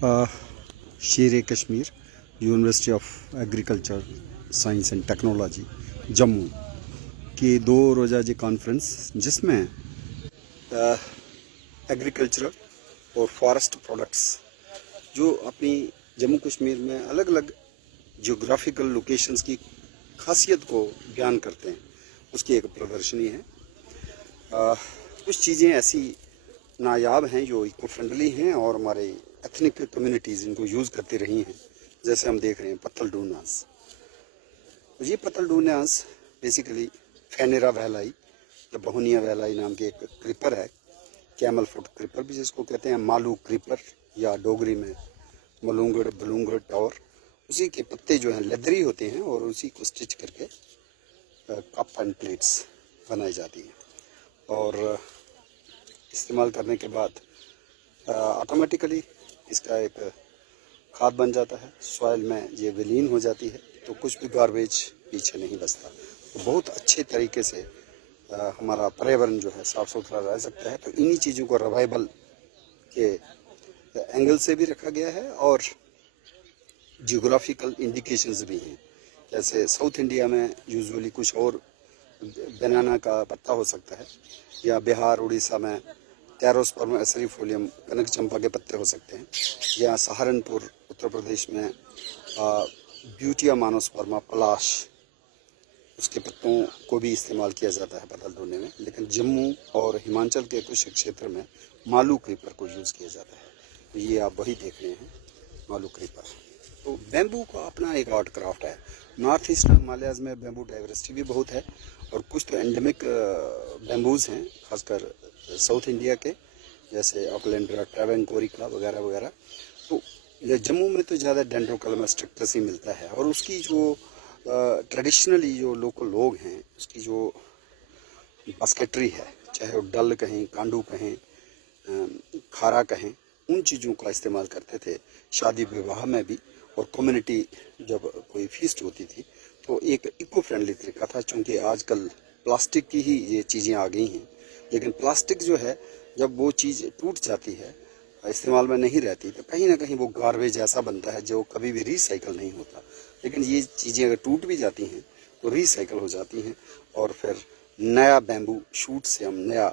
शेर Kashmir university of agriculture science and technology Jammu की 2 रोज़ा जी कॉन्फ्रेंस जिसमें एग्रीकल्चर और फॉरेस्ट प्रोडक्ट्स जो अपनी जम्मू कश्मीर में अलग अलग जियोग्राफिकल लोकेशंस की खासियत को बयान करते हैं, उसकी एक प्रदर्शनी है। कुछ चीज़ें ऐसी नायाब हैं जो इको फ्रेंडली हैं और हमारे एथनिक कम्युनिटीज़ इनको यूज़ करती रही हैं। जैसे हम देख रहे हैं पत्तल डूनास। तो ये पत्तल डूनास बेसिकली फेनेरा वैलाई या बहुनिया वैलाई नाम के एक क्रीपर है, कैमल फुट क्रीपर भी जिसको कहते हैं, मालू क्रीपर या डोगरी में मलूंगड़ बलूंगड़ टॉर। उसी के पत्ते जो हैं लेदरी होते हैं और उसी को स्टिच करके कप एंड प्लेट्स बनाई जाती हैं और इस्तेमाल करने के बाद ऑटोमेटिकली इसका एक खाद बन जाता है, सॉइल में ये विलीन हो जाती है, तो कुछ भी गार्बेज पीछे नहीं बचता। तो बहुत अच्छे तरीके से हमारा पर्यावरण जो है साफ़ सुथरा रह सकता है। तो इन्हीं चीज़ों को रिवाइवल के एंगल से भी रखा गया है और जियोग्राफिकल इंडिकेशंस भी हैं। जैसे साउथ इंडिया में यूजुअली कुछ और बनाना का पत्ता हो सकता है, या बिहार उड़ीसा में टेरोस्पर्म एसरीफोलियम कनक चंपा के पत्ते हो सकते हैं, या सहारनपुर उत्तर प्रदेश में ब्यूटिया मानोस्पर्मा पलाश उसके पत्तों को भी इस्तेमाल किया जाता है पत्तल ढूंढने में। लेकिन जम्मू और हिमाचल के कुछ क्षेत्र में मालू क्रीपर को यूज़ किया जाता है। तो ये आप वही देख रहे हैं, मालू क्रीपर। तो बैम्बू का अपना एक आर्ट क्राफ्ट है। नॉर्थ ईस्ट हिमालयाज़ में बैम्बू डाइवर्सिटी भी बहुत है और कुछ तो एंडेमिक बैम्बूज़ हैं, खासकर साउथ इंडिया के, जैसे ऑकलैंड्रा ट्रावेंकोरिका वगैरह वगैरह। तो जम्मू में तो ज़्यादा डेंड्रोकलमा स्ट्रिक्टस ही मिलता है और उसकी जो ट्रेडिशनली जो लोकल लोग हैं उसकी जो बास्केटरी है, चाहे वो डल कहें, कांडू कहें, खारा कहें, उन चीज़ों का इस्तेमाल करते थे शादी विवाह में भी। और कम्युनिटी जब कोई फीस्ट होती थी तो एक इको फ्रेंडली तरीका था, चूँकि आजकल प्लास्टिक की ही ये चीज़ें आ गई हैं। लेकिन प्लास्टिक जो है जब वो चीज़ टूट जाती है, इस्तेमाल में नहीं रहती, तो कहीं ना कहीं वो गार्बेज ऐसा बनता है जो कभी भी रिसाइकल नहीं होता। लेकिन ये चीज़ें अगर टूट भी जाती हैं तो रिसाइकल हो जाती हैं और फिर नया बैम्बू शूट से हम नया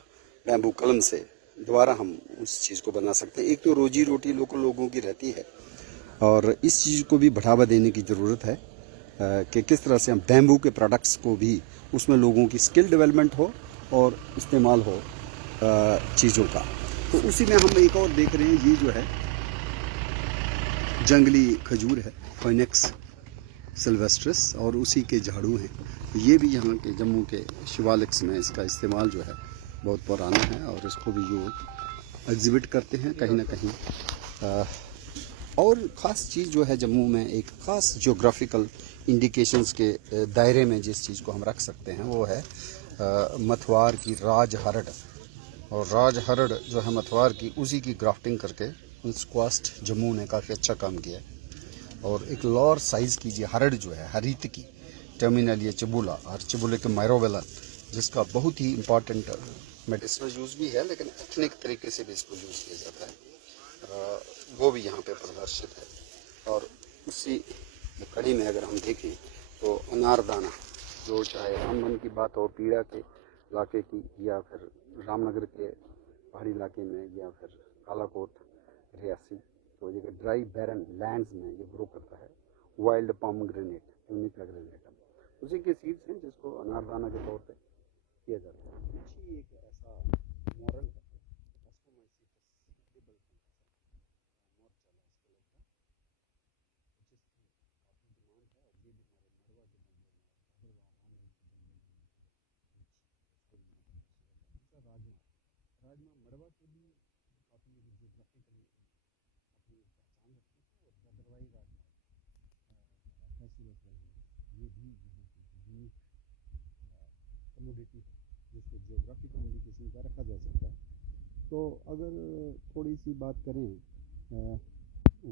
बैम्बू कलम से दोबारा हम उस चीज़ को बना सकते हैं। एक तो रोजी रोटी लोगों की रहती है और इस चीज़ को भी बढ़ावा देने की ज़रूरत है कि किस तरह से हम बैम्बू के प्रोडक्ट्स को भी उसमें लोगों की स्किल डेवलपमेंट हो और इस्तेमाल हो चीज़ों का। तो उसी में हम एक और देख रहे हैं, ये जो है जंगली खजूर है, फाइनेक्स सिल्वेस्ट्रस, और उसी के झाड़ू हैं। ये भी यहाँ के जम्मू के शिवालिक्स में इसका इस्तेमाल जो है बहुत पुराना है और इसको भी जो एग्जिबिट करते हैं कहीं ना कहीं। और ख़ास चीज़ जो है जम्मू में एक ख़ास जियोग्राफिकल इंडिकेशंस के दायरे में जिस चीज़ को हम रख सकते हैं वो है मथवार की राज हरड़। और राज हरड़ जो है मथवार की, उसी की ग्राफ्टिंग करके स्क्वास्ट जम्मू ने काफ़ी अच्छा काम किया है। और एक लोअर साइज़ की जो हरड़ जो है हरीत की टर्मिनल ये चिबुला और चिबुले के मायरोवेला, जिसका बहुत ही इम्पॉर्टेंट मेडिसिनल यूज़ भी है, लेकिन एथनिक तरीके से भी इसको यूज़ किया जाता है। वो भी यहाँ पे प्रदर्शित है। और उसी कड़ी में अगर हम देखें तो अनारदाना, जो चाहे रामबन की बात हो, पीड़ा के इलाके की, या फिर रामनगर के पहाड़ी इलाके में, या फिर कालाकोट रियासी, तो ये ड्राई बैरन लैंड्स में ये ग्रो करता है। वाइल्ड पोमेग्रेनेट, यूनिका ग्रेनेटम, उसी के सीड्स हैं जिसको अनारदाना के तौर पे किया जाता है। अच्छी एक ऐसा मॉरल है, राजमा मड़वा के भी काफ़ी जियोग्राफिकली अपनी पहचान रखते हैं। और भद्रवाही राजमा फैसिलस ये भी यहाँ की यूनिक कमोडिटी है जिसको जियोग्राफिकल इंडिकेशन का रखा जा सकता है। तो अगर थोड़ी सी बात करें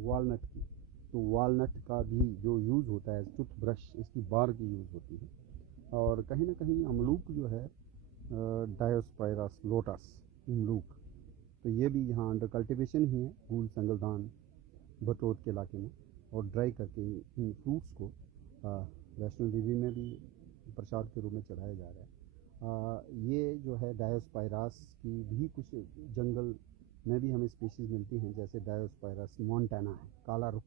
वालनट की, तो वालनट का भी जो यूज़ होता है टूथब्रश, इसकी बार की यूज़ होती है। और कहीं ना कहीं अमलूक जो है डायोस्पायरस लोटस अमलूक, तो ये भी यहाँ अंडर कल्टिवेशन ही है। गूल संगलदान बटोत के इलाके में और ड्राई करके इन फ्रूट्स को वैष्णो देवी में भी प्रसाद के रूप में चढ़ाया जा रहा है। ये जो है डायोस्पायरास की भी कुछ जंगल में भी हमें स्पीशीज़ मिलती हैं, जैसे डायोस्पायरास मोंटाना है, काला रुख,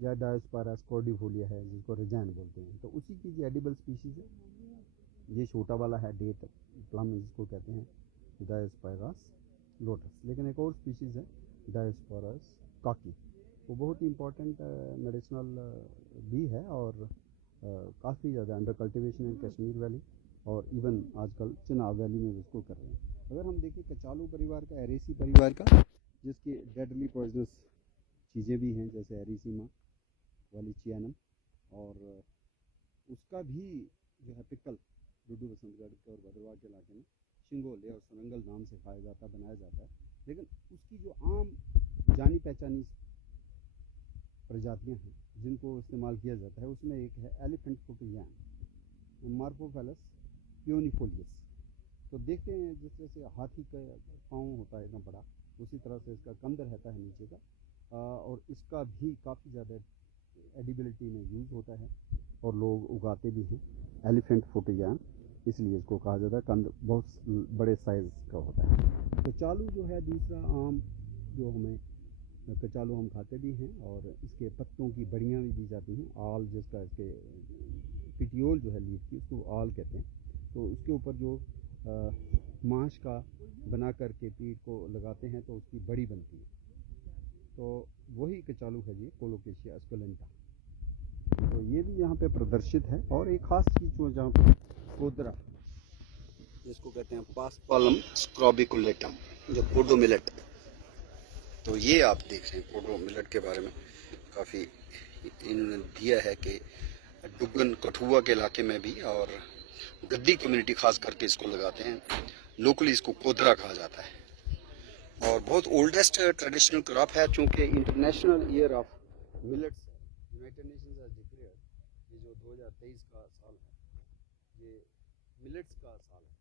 या डायोस्पायरास कॉर्डिफोलिया है जिसको रिजैन बोलते हैं, तो उसी की एडिबल स्पीशीज़ है। ये छोटा वाला है डेट प्लम जिसको कहते हैं डायोस्पायरास लोटस। लेकिन एक और स्पीशीज़ है डायोस्पायरास काकी, वो बहुत ही इम्पोर्टेंट मेडिसिनल भी है और काफ़ी ज़्यादा अंडर कल्टिवेशन है कश्मीर वैली और इवन आजकल चिनाब वैली में भी इसको कर रहे हैं। अगर हम देखें कचालू परिवार का, एरेसी परिवार का, जिसकी डेडली पॉइजनस चीज़ें भी हैं जैसे एरिसीमा वालिचियानम, और उसका भी जो है पिकल डुडू बसंतगढ़ के और भद्रवाह के इलाके में शिंगोले और सरंगल नाम से खाया जाता है, बनाया जाता है। लेकिन उसकी जो आम जानी पहचानी प्रजातियां हैं जिनको इस्तेमाल किया जाता है, उसमें एक है एलिफेंट फुट याम, मार्कोफेलस पियोनिफोलियस। तो देखते हैं जिस तरह से हाथी का पाँव होता है इतना बड़ा, उसी तरह से इसका कंद रहता है नीचे का, और इसका भी काफ़ी ज़्यादा एडिबिलिटी में यूज़ होता है और लोग उगाते भी हैं एलिफेंट फुट याम, इसलिए इसको कहा जाता है। कंद बहुत बड़े साइज़ का होता है। कचालू जो है दूसरा आम जो हमें कचालू हम खाते भी हैं और इसके पत्तों की बड़ियाँ भी दी जाती हैं। आल जिसका इसके पिटियोल जो है लीफ की, उसको आल कहते हैं। तो उसके ऊपर जो मांस का बना करके पीठ को लगाते हैं तो उसकी बड़ी बनती है, तो वही कचालू है ये कोलोकेशिया एस्कुलेंटा। तो ये भी यहाँ पे प्रदर्शित है। और एक ख़ास चीज़ जो जहाँ पे कोदरा जिसको कहते हैं पास्पालम स्क्रॉबिकुलेटम, जो कोडो मिलेट, तो ये आप देख रहे हैं कोडो मिलेट के बारे में काफ़ी इन्होंने दिया है कि डुगन कठुआ के इलाके में भी और गद्दी कम्युनिटी खास करके इसको लगाते हैं। लोकली इसको कोदरा कहा जाता है और बहुत ओल्डेस्ट ट्रेडिशनल क्रॉप है। चूँकि international year of millets United Nations has declared, ये जो 2023 का साल है ये मिलेट्स का साल है,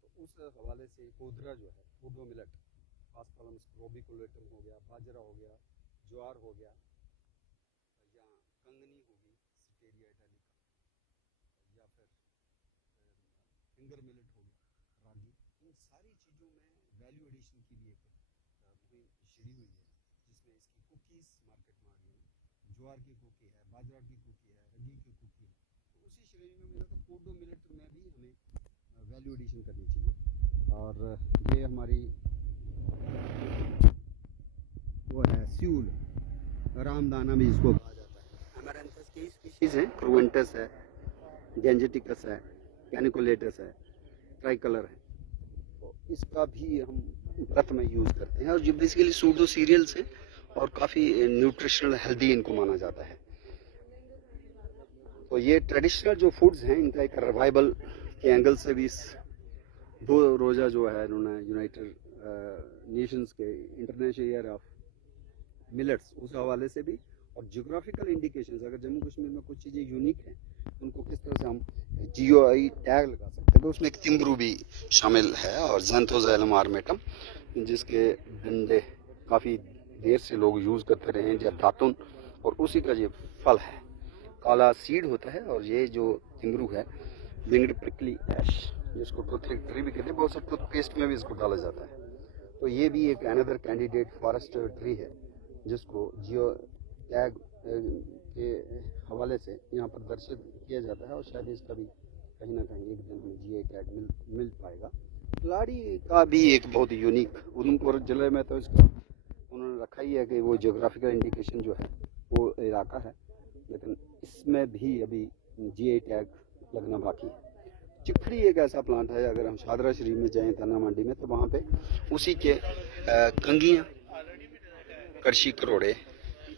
तो उस हवाले से कोदरा जो है कोडो मिलेट, पास्पालम स्क्रॉबिकुलेटम हो गया, बाजरा हो गया, ज्वार हो गया, या कंगनी होगी सिटेरिया इटालिका, या फिर फिंगर मिलेट हो गया, रागी, इन सारी चीज़ों में वैल्यू एडिशन की भी एक मुहिम छिड़ी हुई है, जिसमें इसकी कुकीज़ मार्केट में आ गई हैं। ज्वार की कुकी है, बाजरा की कुकी है, रगी की कुकी है, तो उसी श्रेणी में मिला तो कोडो मिलेट में भी हमें वैल्यू एडिशन करनी चाहिए। और ये हमारी वो है स्यूल, रामदाना भी इसको कहा जाता है। अमेरंथस की स्पीशीज़ हैं, क्रूवेंटस है, गेंजेटिकस है, कैनिकुलेटस है, ट्राइकलर है, तो इसका भी हम व्रत में यूज़ करते हैं। और जो बेसिकली सूडो सीरियल्स हैं और काफ़ी न्यूट्रिशनल हेल्दी इनको माना जाता है। तो ये ट्रेडिशनल जो फूड्स हैं इनका एक रिवाइवल के एंगल से भी इस 2 रोज़ा जो है इन्होंने यूनाइटेड नेशंस के इंटरनेशनल ईयर ऑफ मिलेट्स उस हवाले से भी, और जियोग्राफिकल इंडिकेशंस, अगर जम्मू कश्मीर में कुछ चीज़ें यूनिक हैं उनको किस तरह से हम GOI टैग लगा सकते हैं, तो उसमें एक तिम्बरू भी शामिल है और ज़ैंथोज़ैलम आर्मेटम, जिसके डंडे काफ़ी देर से लोग यूज़ करते रहे हैं, जब दातुन, और उसी का ये फल है, काला सीड होता है। और ये जो तिम्बरू है विंग्ड प्रिकली ऐश, जिसको टूथ ट्री भी कहते हैं, बहुत से टूथपेस्ट में भी इसको डाला जाता है। तो ये भी एक अनदर कैंडिडेट फॉरेस्ट ट्री है जिसको जियो टैग के हवाले से यहाँ पर दर्शित किया जाता है, और शायद इसका भी कहीं ना कहीं एक दिन में GI टैग मिल पाएगा। लाड़ी का भी एक बहुत यूनिक, उधमपुर ज़िले में तो इसका उन्होंने रखा ही है कि वो जियोग्राफिकल इंडिकेशन जो है वो इलाका है, लेकिन इसमें भी अभी GI टैग लगना बाकी है। चिखड़ी एक ऐसा प्लांट है, अगर हम शादरा शरीफ में जाएँ धना मंडी में, तो वहाँ पे उसी के कंगियाँ, कड़शी करोड़े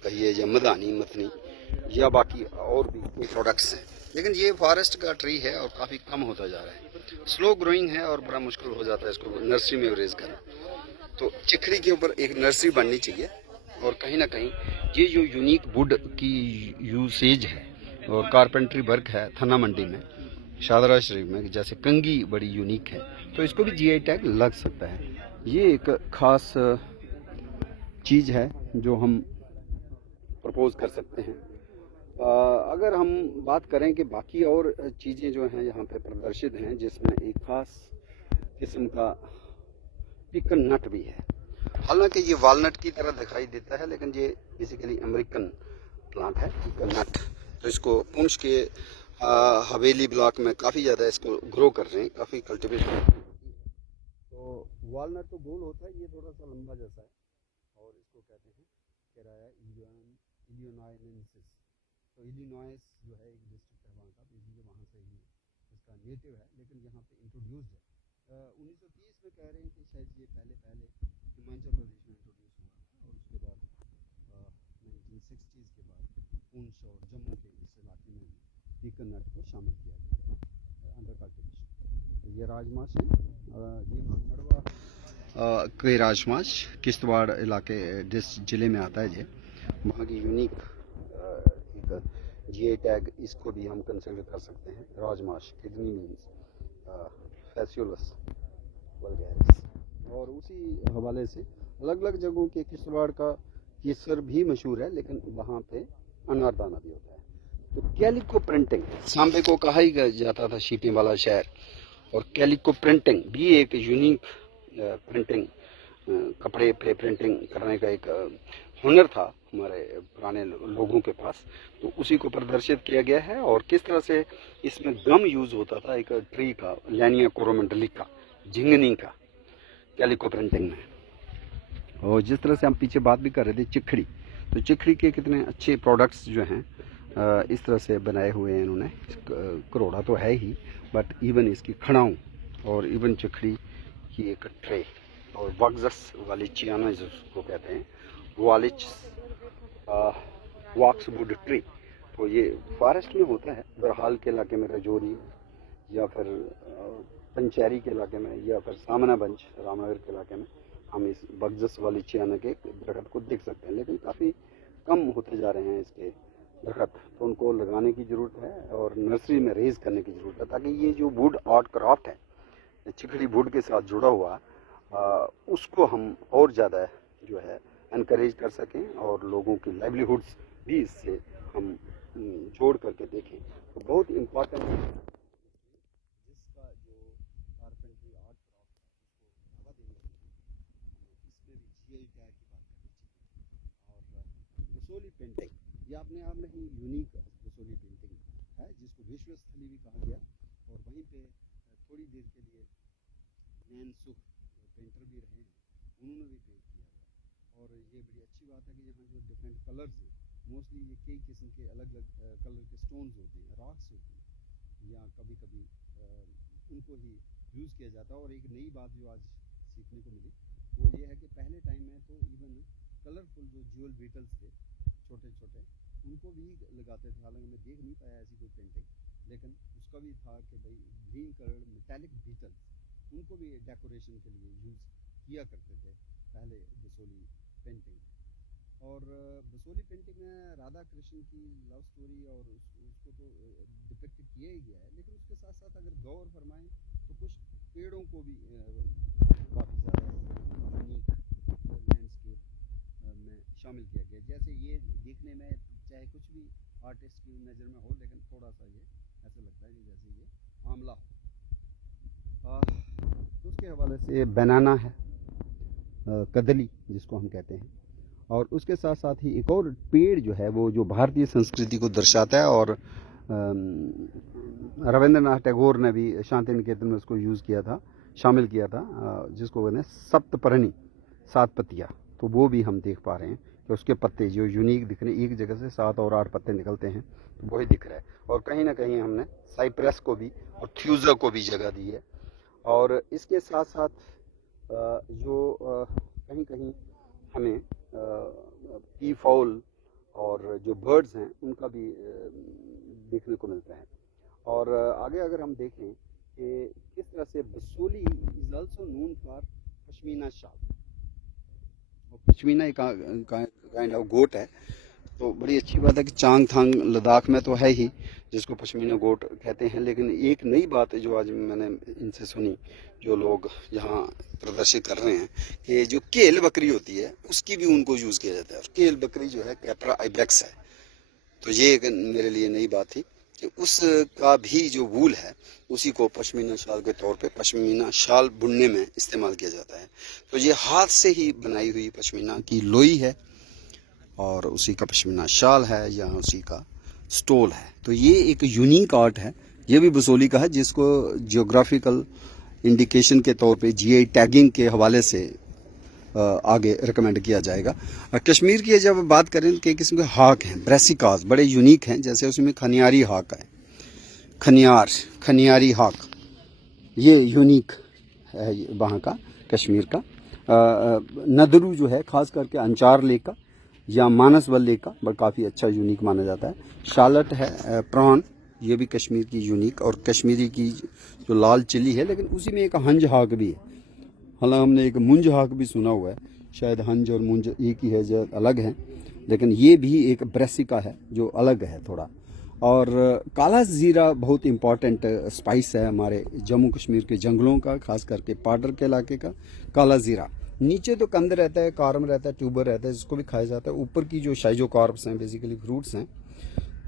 कहिए, या मदानी मतनी, या बाकी और भी प्रोडक्ट्स हैं। लेकिन ये फॉरेस्ट का ट्री है और काफ़ी कम होता जा रहा है, स्लो ग्रोइंग है और बड़ा मुश्किल हो जाता है इसको नर्सरी में रेज करना। तो चिखड़ी के ऊपर एक नर्सरी बननी चाहिए, और कहीं ना कहीं ये जो यूनिक वुड की यूसेज है और कारपेंट्री वर्क है थना मंडी में, शादरा शरीफ में, जैसे कंगी बड़ी यूनिक है, तो इसको भी GI टैग लग सकता है। ये एक ख़ास चीज़ है जो हम एक्सपोज कर सकते हैं। अगर हम बात करें कि बाकी और चीज़ें जो हैं यहाँ पे प्रदर्शित हैं, जिसमें एक ख़ास किस्म का पिकन नट भी है। हालांकि ये वालनट की तरह दिखाई देता है, लेकिन ये बेसिकली अमेरिकन प्लांट है, पिकन नट। तो इसको पुंछ के हवेली ब्लॉक में काफ़ी ज़्यादा इसको ग्रो कर रहे हैं, काफ़ी कल्टिवेट कर रहे हैं। तो वालनट तो गोल होता है, ये थोड़ा सा लंबा जैसा है, और इसको कहते हैं केराया इलियोनाइनेंसिस। तो इलिनॉइस जो है एक डिस्ट्रिक्ट है वहाँ का, बेसिकली वहाँ से ही इसका नेटिव है, लेकिन यहाँ पे इंट्रोड्यूस्ड है। 1930 में कह रहे हैं कि शायद ये पहले हिमाचल प्रदेश में इंट्रोड्यूस हुआ था, और उसके बाद 1960s के बाद पुंछ और जम्मू के इस इलाके में पिकन नट को शामिल किया गया अंडर कल्टिवेशन। तो ये राजमाश है, ये नड़वा के राजमाश किश्तवाड़ इलाके ज़िले में आता है। ये वहाँ की यूनिक एक जीआई टैग, इसको भी हम कंसिडर कर सकते हैं। राजमाश किडनी मीन्स फैसियोलस वल्गैरिस। और उसी हवाले से अलग अलग जगहों के किश्तवाड़ का केसर भी मशहूर है, लेकिन वहाँ पे अनारदाना भी होता है। तो कैलिको प्रिंटिंग, सांबे को कहा ही जाता था शीपें वाला शहर, और कैलिको प्रिंटिंग भी एक यूनिक प्रिंटिंग, कपड़े पे प्रिंटिंग करने का एक हुनर था हमारे पुराने लोगों के पास। तो उसी को प्रदर्शित किया गया है, और किस तरह से इसमें गम यूज़ होता था, एक ट्री का, लैनिया कोरोमंडलिका, झिंगनी का, कैलिको प्रिंटिंग में। और जिस तरह से हम पीछे बात भी कर रहे थे चिखड़ी, तो चिखड़ी के कितने अच्छे प्रोडक्ट्स जो हैं इस तरह से बनाए हुए हैं इन्होंने। करोड़ा तो है ही, बट इवन इसकी खड़ाऊँ और इवन चिखड़ी की एक ट्रे, और वक्जस वालिचियाना जिसको कहते हैं, वालिच वॉक्सवुड ट्री। तो ये फॉरेस्ट में होता है, बरहाल के इलाके में, रजौरी या फिर पंचैरी के इलाके में, या फिर सामनाबंज रामनगर के इलाके में हम इस वक्जस वालिचियाना के दरख्त को देख सकते हैं। लेकिन काफ़ी कम होते जा रहे हैं इसके दरख्त, तो उनको लगाने की ज़रूरत है और नर्सरी में रेज करने की ज़रूरत है, ताकि ये जो वुड आर्ट क्राफ्ट है, चिखड़ी वुड के साथ जुड़ा हुआ, उसको हम और ज़्यादा जो है इनकरेज कर सकें, और लोगों की लाइवलीहुड्स भी इससे हम जोड़ करके देखें। तो बहुत इम्पॉर्टेंट है जिसका जो कारपेंट्री आर्ट क्राफ्ट है उसको बढ़ावा देने के लिए इसमें भी जीआई टैग की बात करनी चाहिए। और बसोली पेंटिंग, ये अपने आप में ही यूनिक बसोली पेंटिंग है, जिसको विश्व स्थली भी कहा गया। और वहीं पे थोड़ी देर के लिए नैन सुख पेंटर भी रहे हैं, उन्होंने भी पेंट किया है। और ये बड़ी अच्छी बात है कि यहाँ जो डिफरेंट कलर्स हैं, मोस्टली ये कई किस्म के अलग अलग कलर के स्टोन्स होते हैं, रॉक्स होते हैं, या कभी कभी उनको ही यूज़ किया जाता है। और एक नई बात जो आज सीखने को मिली वो ये है कि पहले टाइम में तो इवन कलरफुल जो ज्वेल बीटल्स थे छोटे छोटे, उनको भी लगाते थे। हालांकि मैं देख नहीं पाया ऐसी कोई पेंटिंग, लेकिन उसका भी था कि भाई ग्रीन कलर मेटालिक बीटल्स, उनको भी डेकोरेशन के लिए यूज़ किया करते थे पहले बसोली पेंटिंग। और बसोली पेंटिंग में राधा कृष्ण की लव स्टोरी और उसको तो डिपिक्ट किया ही गया है, लेकिन उसके साथ साथ अगर गौर फरमाएं तो कुछ पेड़ों को भी काफ़ी ज़्यादा यूनिक लैंडस्केप में शामिल किया गया। जैसे ये देखने में चाहे कुछ भी आर्टिस्ट की नज़र में हो, लेकिन थोड़ा सा ये ऐसा लगता है कि जैसे ये आंवला हो। तो उसके हवाले से बनाना है, कदली जिसको हम कहते हैं, और उसके साथ साथ ही एक और पेड़ जो है वो जो भारतीय संस्कृति को दर्शाता है, और रविंद्रनाथ टैगोर ने भी शांति निकेतन में उसको यूज़ किया था, शामिल किया था, जिसको कहते हैं सप्तपर्णी, 7 पत्तियाँ। तो वो भी हम देख पा रहे हैं कि उसके पत्ते जो यूनिक दिख रहे हैं, एक जगह से 7 और 8 पत्ते निकलते हैं, तो वही दिख रहा है। और कहीं ना कहीं हमने साइप्रस को भी और थ्यूजा को भी जगह दी है। और इसके साथ साथ जो कहीं कहीं हमें पी फाउल और जो बर्ड्स हैं उनका भी देखने को मिलता है। और आगे अगर हम देखें कि किस तरह से Basohli is also known for pashmina shawl, और पश्मीना एक काइंड ऑफ गोट है, तो बड़ी अच्छी बात है कि चांगथांग लद्दाख में तो है ही, जिसको पश्मीना गोट कहते हैं। लेकिन एक नई बात है जो आज मैंने इनसे सुनी, जो लोग यहाँ प्रदर्शित कर रहे हैं, कि जो केल बकरी होती है उसकी भी उनको यूज़ किया जाता है। और केल बकरी जो है कैप्रा आइबेक्स है। तो ये एक मेरे लिए नई बात थी कि उसका भी जो वूल है उसी को पश्मीना शाल के तौर पे पश्मीना शाल बुनने में इस्तेमाल किया जाता है। तो ये हाथ से ही बनाई हुई पश्मीना की लोई है और उसी का पश्मीना शाल है या उसी का स्टोल है। तो ये एक यूनिक आर्ट है, ये भी बसोली का है, जिसको जियोग्राफिकल इंडिकेशन के तौर पे जीआई टैगिंग के हवाले से आगे रिकमेंड किया जाएगा। कश्मीर की जब बात करें कि किस्म के हाक हैं, ब्रेसिकास बड़े यूनिक हैं, जैसे उसमें खनियारी हाक है, खनियारी हाक, ये यूनिक है वहाँ का, कश्मीर का। नदरू जो है खास करके अंचार लेक का या मानसबल लेक का बट काफ़ी अच्छा यूनिक माना जाता है। शालट है प्रॉन, ये भी कश्मीर की यूनिक, और कश्मीरी की जो लाल चिली है, लेकिन उसी में एक हंज हाक भी है। हालांकि हमने एक मुंज हाक भी सुना हुआ है, शायद हंज और मुंज एक ही है जो अलग हैं, लेकिन ये भी एक ब्रेसिका है जो अलग है थोड़ा। और काला ज़ीरा बहुत इम्पॉर्टेंट स्पाइस है हमारे जम्मू कश्मीर के जंगलों का, खास करके पाडर के इलाके का। काला ज़ीरा नीचे तो कंद रहता है, कार्म रहता है, ट्यूबर रहता है, जिसको भी खाया जाता है। ऊपर की जो शाइजो कार्ब्स हैं, बेसिकली फ्रूट्स हैं,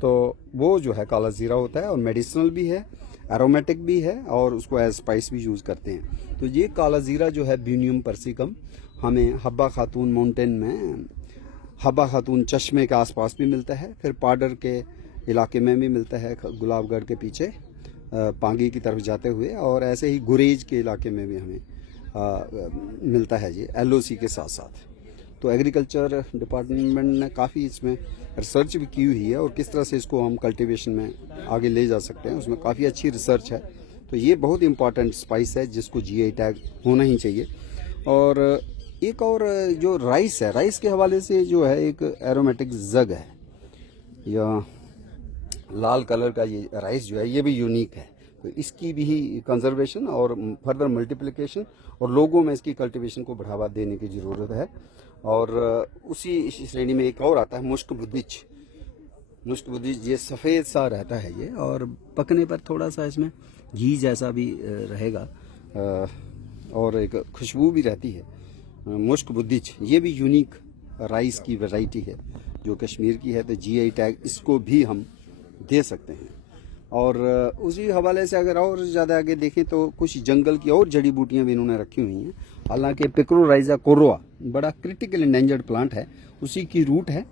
तो वो जो है काला ज़ीरा होता है और मेडिसिनल भी है, एरोमेटिक भी है, और उसको एज स्पाइस भी यूज़ करते हैं। तो ये काला ज़ीरा जो है ब्यूनियम पर्सिकम हमें हब्बा खातून माउंटेन में, हब्बा खातून चश्मे के आसपास भी मिलता है, फिर पाडर के इलाके में भी मिलता है, गुलाबगढ़ के पीछे पांगी की तरफ जाते हुए, और ऐसे ही गुरेज के इलाके में भी हमें मिलता है ये एलओसी के साथ साथ। तो एग्रीकल्चर डिपार्टमेंट ने काफ़ी इसमें रिसर्च भी की हुई है, और किस तरह से इसको हम कल्टीवेशन में आगे ले जा सकते हैं, उसमें काफ़ी अच्छी रिसर्च है। तो ये बहुत इंपॉर्टेंट स्पाइस है जिसको जीआई टैग होना ही चाहिए। और एक और जो राइस है, राइस के हवाले से जो है एक एरोमेटिक जग है, या लाल कलर का ये राइस जो है ये भी यूनिक है। तो इसकी भी कंजर्वेशन और फर्दर मल्टीप्लिकेशन और लोगों में इसकी कल्टीवेशन को बढ़ावा देने की ज़रूरत है। और उसी श्रेणी में एक और आता है मुश्क बुद्धिच। मुश्क बुद्धिच ये सफ़ेद सा रहता है ये, और पकने पर थोड़ा सा इसमें घी जैसा भी रहेगा, और एक खुशबू भी रहती है। मुश्क बुद्धिच ये भी यूनिक राइस की वैरायटी है जो कश्मीर की है। तो जीआई टैग इसको भी हम दे सकते हैं। और उसी हवाले से अगर और ज़्यादा आगे देखें तो कुछ जंगल की और जड़ी बूटियां भी इन्होंने रखी हुई हैं। हालांकि पिक्रोराइजा कोरोआ बड़ा क्रिटिकल एंडेंजर्ड प्लांट है, उसी की रूट है,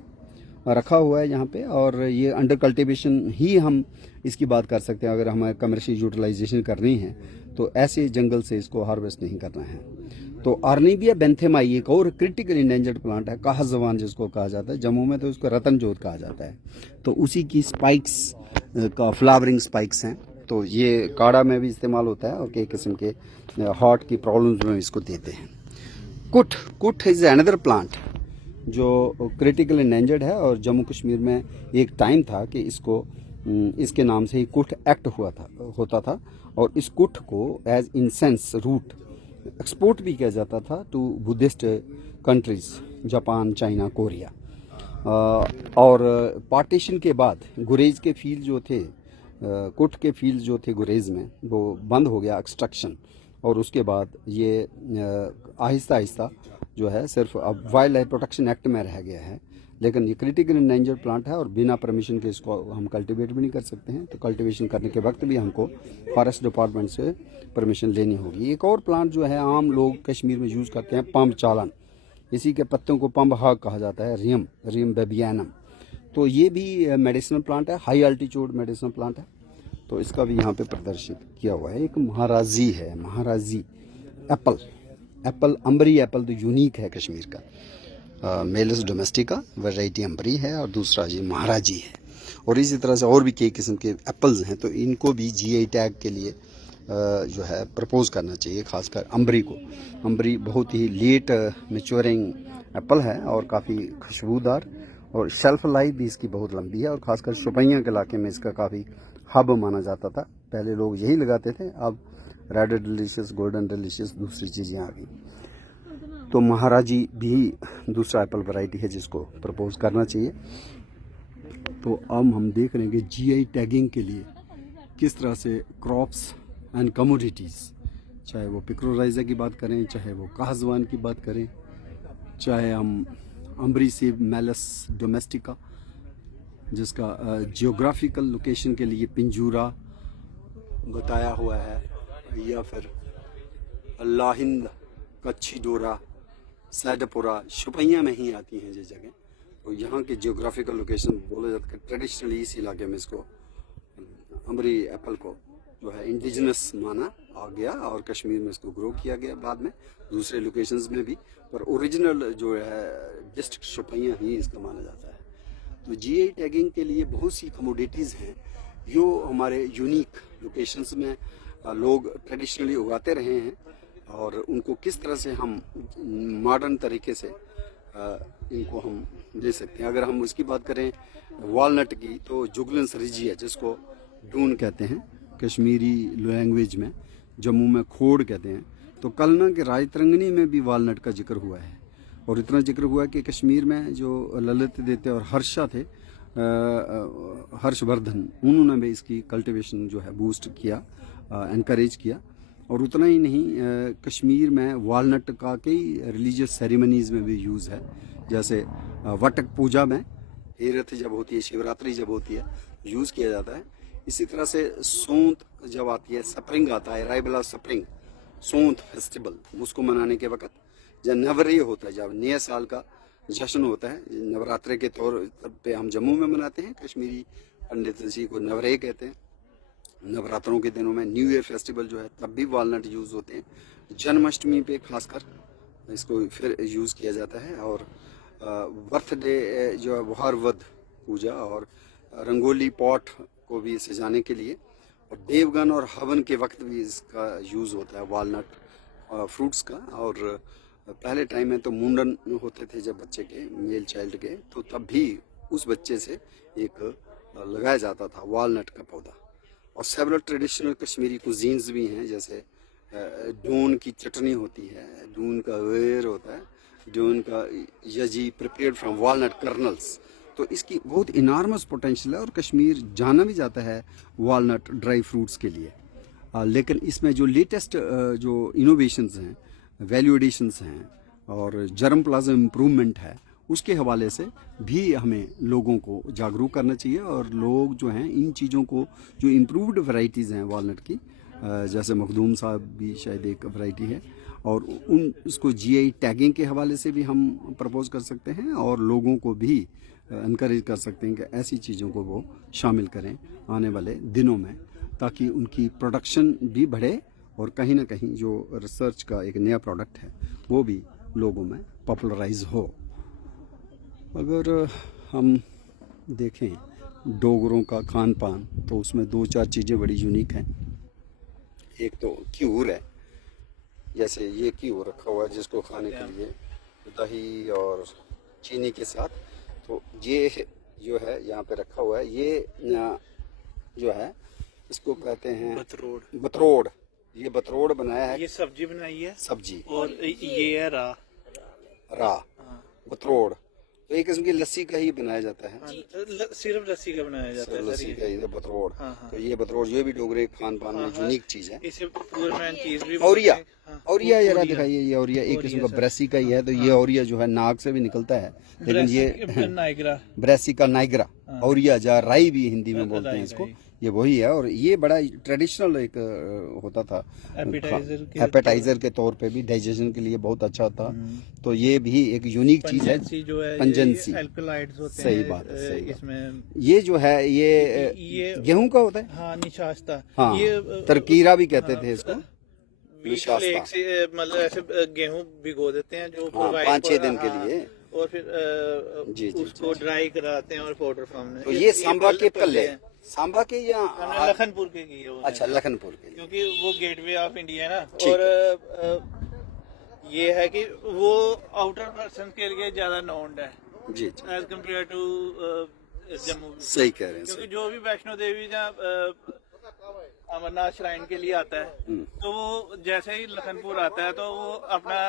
रखा हुआ है यहाँ पे। और ये अंडर कल्टीवेशन ही हम इसकी बात कर सकते हैं। अगर हमें कमर्शियल यूटिलाइजेशन करनी है तो ऐसे जंगल से इसको हार्वेस्ट नहीं करना है। तो आर्निबिया बेंथेमाई एक और क्रिटिकल इंडेंजर्ड प्लांट है, काहा जवान जिसको कहा जाता है, जम्मू में तो उसको रतन जोत कहा जाता है। तो उसी की स्पाइक्स का फ्लावरिंग स्पाइक्स हैं, तो ये काढ़ा में भी इस्तेमाल होता है, और कई किस्म के हार्ट की प्रॉब्लम्स में इसको देते हैं। कुठ इज़ अनदर प्लांट जो क्रिटिकल इंडेंजर्ड है, और जम्मू कश्मीर में एक टाइम था कि इसके नाम से ही कुठ एक्ट होता था, और इस कुठ को एज इंसेंस रूट एक्सपोर्ट भी किया जाता था to Buddhist countries, Japan, China, Korea. और पार्टीशन के बाद गुरेज के फील्ड जो थे, कुठ के फील्ड जो थे गुरेज में, वो बंद हो गया एक्सट्रैक्शन, और उसके बाद ये आहिस्ता आहिस्ता जो है सिर्फ अब वाइल्ड लाइफ प्रोटेक्शन एक्ट में रह गया है। लेकिन ये क्रिटिकल इंडेंजर्ड प्लांट है, और बिना परमिशन के इसको हम कल्टीवेट भी नहीं कर सकते हैं। तो कल्टीवेशन करने के वक्त भी हमको फॉरेस्ट डिपार्टमेंट से परमिशन लेनी होगी। एक और प्लांट जो है आम लोग कश्मीर में यूज़ करते हैं, पम्ब चालन, इसी के पत्तों को पम्ब हाग कहा जाता है, रियम बेबियानम। तो ये भी मेडिसिनल प्लांट है, हाई अल्टीट्यूड मेडिसिनल प्लांट है। तो इसका भी यहाँ पे प्रदर्शित किया हुआ है। एक महाराजी है, महाराजी एप्पल अम्बरी एप्पल तो यूनिक है कश्मीर का। मेलस डोमेस्टिका वैरायटी अम्बरी है, और दूसरा ये महाराजी है। और इसी तरह से और भी कई किस्म के एप्पल्स हैं, तो इनको भी जीआई टैग के लिए जो है प्रपोज करना चाहिए, खासकर अम्बरी को। अम्बरी बहुत ही लेट मैच्योरिंग एप्पल है और काफ़ी खुशबूदार, और शेल्फ लाइफ भी इसकी बहुत लंबी है, और ख़ासकर शुपैया के इलाके में इसका काफ़ी हब माना जाता था। पहले लोग यही लगाते थे, अब रेड डिलीशियस, गोल्डन डिलीशियस, दूसरी चीज़ें आ गई। तो महाराजी भी दूसरा एप्पल वैरायटी है जिसको प्रपोज करना चाहिए। तो अब हम देख रहे हैं कि जीआई टैगिंग के लिए किस तरह से क्रॉप्स एंड कमोडिटीज़, चाहे वो पिक्रोराइजा की बात करें, चाहे वो काहजवान की बात करें, चाहे हम अम्बरी सेब मेलस डोमेस्टिका जिसका जियोग्राफिकल लोकेशन के लिए पिंजूरा बताया हुआ है, या फिर लाहिंद, कच्छी डोरा, सैडपुरा, शुपैया में ही आती हैं ये जगह। तो यहाँ के जियोग्राफिकल लोकेशन बोला जाता है। ट्रेडिशनली इस इलाके में इसको अम्बरी एप्पल को जो है इंडिजिनस माना आ गया और कश्मीर में इसको ग्रो किया गया बाद में दूसरे लोकेशंस में भी, पर ओरिजिनल जो है डिस्ट्रिक्ट शुपैया ही इसका माना जाता है। तो जीआई टैगिंग के लिए बहुत सी कमोडिटीज़ हैं जो हमारे यूनिक लोकेशंस में लोग ट्रेडिशनली उगाते रहे हैं और उनको किस तरह से हम मॉडर्न तरीके से इनको हम ले सकते हैं। अगर हम उसकी बात करें वालनट की, तो जुगलन्स रिजिया जिसको डून कहते हैं कश्मीरी लैंग्वेज में, जम्मू में खोड़ कहते हैं, तो कलना के रायतरंगनी में भी वालनट का जिक्र हुआ है। और इतना जिक्र हुआ कि कश्मीर में जो ललित देते और हर्षा थे, हर्षवर्धन, उन्होंने भी इसकी कल्टीवेशन जो है बूस्ट किया, एनकरेज किया। और उतना ही नहीं, कश्मीर में वालनट का कई रिलीजियस सेरेमनीज़ में भी यूज़ है, जैसे वटक पूजा में हेरथ जब होती है, शिवरात्रि जब होती है, यूज़ किया जाता है। इसी तरह से सोंत जब आती है, स्प्रिंग आता है, राइबला स्प्रिंग, सोंत फेस्टिवल, उसको मनाने के वक्त जब नवरे होता है, जब नए साल का जश्न होता है, नवरात्रे के तौर पे हम जम्मू में मनाते हैं, कश्मीरी पंडित जी को नवरे कहते हैं। नवरात्रों के दिनों में न्यू ईयर फेस्टिवल जो है तब भी वालनट यूज़ होते हैं। जन्माष्टमी पे खासकर इसको फिर यूज़ किया जाता है। और बर्थडे जो है वहारवद पूजा और रंगोली पॉट को भी सजाने के लिए, और देवगन और हवन के वक्त भी इसका यूज़ होता है वालनट फ्रूट्स का। और पहले टाइम में तो मुंडन होते थे जब बच्चे के, मेल चाइल्ड के, तो तब भी उस बच्चे से एक लगाया जाता था वालनट का पौधा। और सेवरल ट्रेडिशनल कश्मीरी कुजीन्स भी हैं, जैसे डून की चटनी होती है, डून का वेर होता है, डून का Yeezy prepared from walnut colonel's. तो इसकी बहुत इनार्मस पोटेंशियल है और कश्मीर जाना भी जाता है वालनट ड्राई फ्रूट्स के लिए। लेकिन इसमें जो लेटेस्ट जो इनोवेशंस हैं, वैल्यू एडिशंस हैं और जर्म प्लाज्म इम्प्रूवमेंट है, उसके हवाले से भी हमें लोगों को जागरूक करना चाहिए। और लोग जो हैं इन चीज़ों को, जो इम्प्रूव्ड वैरायटीज़ हैं वालनट की, जैसे मखदूम साहब भी शायद एक वैरायटी है, और उन उसको जीआई टैगिंग के हवाले से भी हम प्रपोज कर सकते हैं और लोगों को भी इनकरेज कर सकते हैं कि ऐसी चीज़ों को वो शामिल करें आने वाले दिनों में, ताकि उनकी प्रोडक्शन भी बढ़े और कहीं ना कहीं जो रिसर्च का एक नया प्रोडक्ट है वो भी लोगों में पॉपुलराइज हो। अगर हम देखें डोगरों का खान पान, तो उसमें दो चार चीज़ें बड़ी यूनिक हैं। एक तो क्यूर है, जैसे ये क्यूर रखा हुआ है जिसको खाने के लिए दही और चीनी के साथ, तो ये जो है यहाँ पे रखा हुआ है, ये जो है इसको कहते हैं बतरोड़। ये बतरोड़ बनाया है, ये सब्जी बनाई है, सब्जी, और ये है रा बतरोड़। तो एक किस्म की लस्सी का ही बनाया जाता है, सिर्फ लस्सी का बनाया जाता है, लस्सी का ही बतरोड़। हाँ। तो ये बतरोड़ ये भी डोगरे खान पान में यूनिक चीज है। इसे पूरमैन चीज भी औरिया, हाँ। औरिया जरा दिखाइए, ये औरिया एक किस्म का ब्रेसी का ही है। तो ये औरिया जो है नाक से भी निकलता है, लेकिन ये नाइग्रा, ब्रेसी का नाइग्रा, औरिया जा राई भी हिंदी में बोलते हैं इसको, ये वही है। और ये बड़ा ट्रेडिशनल एक होता था, एपेटाइजर के तौर पे भी, डाइजेशन के लिए बहुत अच्छा था। तो ये भी एक यूनिक चीज है, पंजेंसी, सही बात है, सही इसमें ये जो है ये गेहूं का होता है, हाँ, निशास्ता, हाँ, ये तरकीरा भी कहते थे इसको, फ्लेक से, मतलब ऐसे गेहूं भिगो देते हैं जो 5-6 दिन के लिए, और फिर उसको ड्राई कराते हैं और पाउडर फॉर्म में। तो ये सांबा के पल्ले, सांबा के या लखनपुर के की है, अच्छा लखनपुर के, क्योंकि वो गेटवे ऑफ इंडिया है ना। और ये है कि वो आउटर पर्सन के लिए ज्यादा नोन्ड है जी एज कम्पेयर टू जम्मू। सही कह रहे हैं, क्योंकि जो भी वैष्णो देवी या अमरनाथ श्राइन के लिए आता है, तो वो जैसे ही लखनपुर आता है तो वो अपना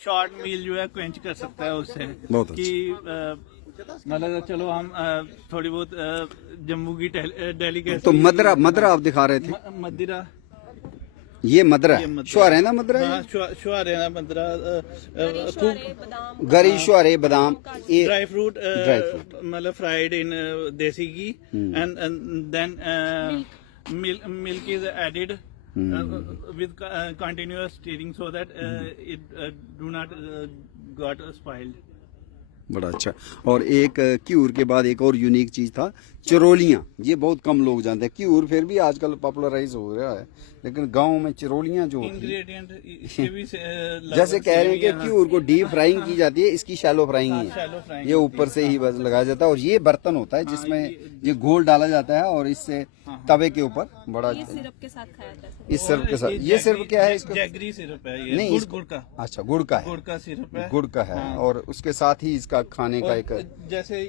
शॉर्ट मील जो है क्वेंच कर सकता है उससे, कि मतलब चलो हम थोड़ी बहुत जम्मू की डेलीकेसी तो मदरा मदरा आप दिखा रहे थे, मदिरा ये मदरा है, मदरा। शुआर है ना मदरा, हाँ शुआरे ना मदिरा गरी शुआरे बादाम, ये ड्राई फ्रूट Dry fruit. मतलब fried in desi ghee and then milk is added with continuous stirring so that it do not got spoiled. बड़ा अच्छा। और एक क्यूर के बाद एक और यूनिक चीज था, चरोलियां। ये बहुत कम लोग जानते हैं, क्यूर फिर भी आजकल पॉपुलराइज हो रहा है, लेकिन गांव में चरोलियां जो होती हैं, इंग्रेडिएंट इसके भी जैसे कह रहे हैं कि क्यूर को डीप फ्राइंग की जाती है, इसकी शैलो फ्राइंग ही shallow है, frying ये ऊपर से ही बस लगाया जाता है। और ये बर्तन होता है जिसमें ये घोल डाला जाता है और इससे तवे के ऊपर बड़ा ये सिरप के साथ खाया जाता है। इस सिरप के साथ। ये सिरप क्या है इसको? जैगरी सिरप है ये, नहीं, गुड़ इसको- गुड़ का अच्छा, गुड़ का है, गुड़ का सिरप है। गुड़ का है। और उसके साथ ही इसका खाने का एक, और जैसे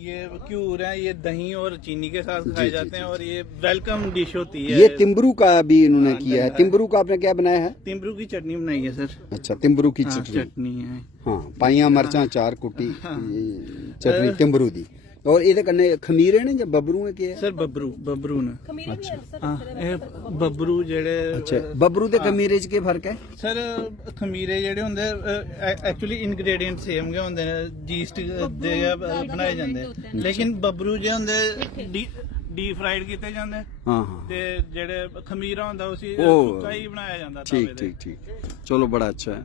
ये क्यूर है, ये दही और चीनी के साथ खाए जाते हैं और ये वेलकम डिश होती है। ये तिम्बरू का भी इन्होंने किया है। तिम्बरू का आपने क्या बनाया है? तिम्बरू की चटनी बनाई है सर। अच्छा, तिम्बरू की हाँ, चटनी। चटनी है। हाँ, पाइया मरचा चार कुटी चटनी तिम्बरू दी। और ये कन्ने खमीरे ने ਜਾਂ ਬੱਬਰੂ ਹੈ ਕੀ ਹੈ? सर बबरू ने खमीरे भी हैं सर। ਇਹ ਬੱਬਰੂ ਜਿਹੜੇ ਅੱਛਾ, ਬੱਬਰੂ ਤੇ ਖਮੀਰੇ 'ਚ ਕੀ ਫਰਕ ਹੈ? ਸਰ ਖਮੀਰੇ ਜਿਹੜੇ ਹੁੰਦੇ ਐਕਚੁਅਲੀ ਇਨਗਰੀਡੀਐਂਟ ਸੇਮ ਕੇ ਹੁੰਦੇ ਨੇ, ਜੀਸਟ ਦੇ ਬਣਾਏ ਜਾਂਦੇ, ਲੇਕਿਨ ਬੱਬਰੂ ਜਿਹੜੇ ਹੁੰਦੇ ਡੀਪ ਫਰਾਈਡ ਕੀਤੇ ਜਾਂਦੇ ਹਾਂ ਹਾਂ, ਤੇ ਜਿਹੜੇ ਖਮੀਰਾ ਹੁੰਦਾ ਉਸੇ ਉਹ ਸੁੱਕਾ ਹੀ ਬਣਾਇਆ ਜਾਂਦਾ ਠੀਕ ਤਵੇ ਤੇ। ਠੀਕ ਠੀਕ, ਚਲੋ ਬੜਾ ਅੱਛਾ ਹੈ।